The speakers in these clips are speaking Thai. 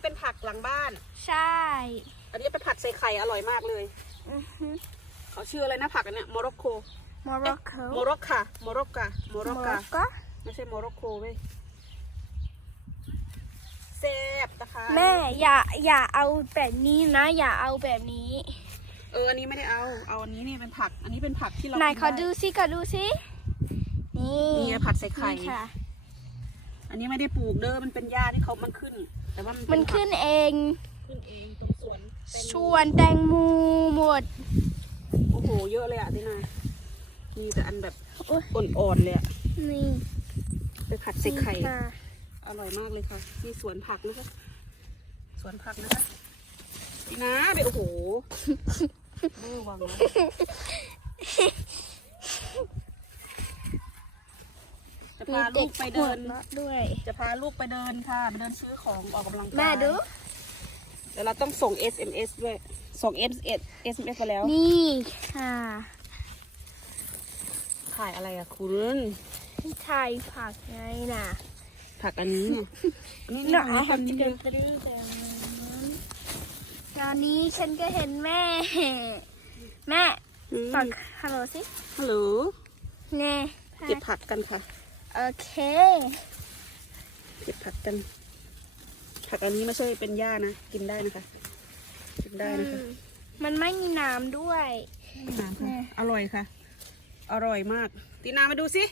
นี้เป็นผักหลังบ้าน ใช่ อันนี้ไปผัดใส่ไข่อร่อยมากเลยอือฮึเขาชื่ออะไรนะผักอันเนี้ยโมร็อกโกโมร็อกโกโมร็อกค่ะโมร็อกกาโมร็อกกาโกไม่ใช่โมร็อกโกเว้ยแซ่บนะคะแม่อย่าอย่าเอาแบบนี้นะ อย่าเอาแบบนี้ เอออันนี้ไม่ได้เอาเอาอันนี้นี่เป็นผัก อันนี้เป็นผักที่เราไหนกิขอไดูสิขอดูสินี่นี่ผัดใส่ไข่นี่ค่ะอันนี้ไม่ได้ปลูกเด้อมันเป็นหญ้าที่เขามันขึ้น แต่ว่ามันเป็มันผักขึ้นเอง ขึ้นเองตรงสวนแตงโมส่วนแตงโมหมด โอ้โหเยอะเลยอะที่นามีแต่อันแบบโอ้ยอ่อนๆเลยอะนี่ไปผัดใส่ไข่นี่ค่ะอร่อยมากเลยค่ะมีสวนผักนะคะสวนผักนะคะนี่นะไปโอ้โหเบอร์วังนะ จะมีพาลูเด็กกไปหัเดิวนเราะด้วย จะพาลูกไปเดินค่ะไปเดินซื้อของออกกำลังกายแม่ดู เดี๋ยวเราต้องส่ง SMS ด้วย ส่ง SMS SMS ไปแล้ว นี่ค่ะถ่ายอะไรอะคุณที่ไทยผักไงน่ะ ผักอันนี้เนี่ยอันนี้หน่นี่อยอันนี้เดิอันนนี้ตรึ้งตอนนี้ฉันก็เห็นแม่ แม่อืมฟังฮัลโหลสิฮัลโหล เน่ เก็บผักกันค่ะ โอเค เก็บผักกัน ผักอันนี้ไม่ใช่เป็นหญ้านะ กินได้นะคะกินได้นะคะอืมมันไม่มีน้ำด้วยน้ำค่ะแน่อร่อยค่ะ อร่อยมาก ตีนามาดูสิ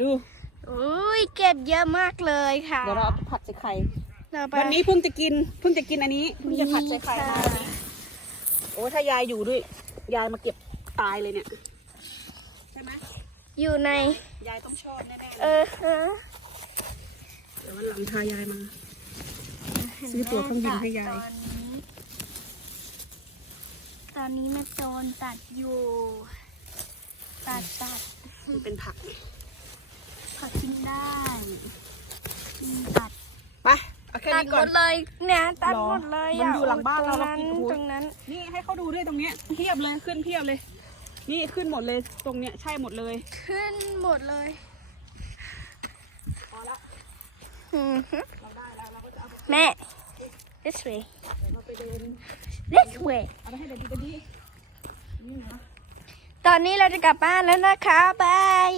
ดูอุ้ยเก็บเยอะมากเลยค่ะ เดี๋ยวเราเอาผัดใส่ไข่เราไปวันนี้เพิ่งจะกิน เพิ่งจะกินอันนี้เพิ่งจะผัดใส่ไข่ค่ะมาโอ้ถ้ายายอยู่ด้วย ยายมาเก็บตายเลยเนี่ย ใช่ไหม อยู่ใน ยายต้องชอบแน่ๆเอเลยอฮะเดี๋ยววันหลังพายายมา ซื้อตั๋วเครื่องบินให้ยาย ตอนนี้ตอนนี้แม่โจนตัดอยู่ ตัดตัดมันเป็นผักผักกินได้อืมตัด ไปเอาแค่ตัดนี้หก่มอน ดเลยเนี่ยตัดหรอหมดเลยมันอยู่หลังบ้านเราตเรารงกินั้นนโอ้โหตรงนั้น นี่ให้เขาดูด้วยตรงเนี้ยเพียบเลยขึ้นเพียบเลย นี่ขึ้นหมดเลยตรงเนี้ยใช่หมดเลยขึ้นหมดเลยพอละอือฮึเราได้แล้วเราก็จะเอาไปแม่ this way เราไปเดิน this way เอาไปให้เด็กดูกันดีนี่นะตอนนี้เราจะกลับบ้านแล้วนะคะบาย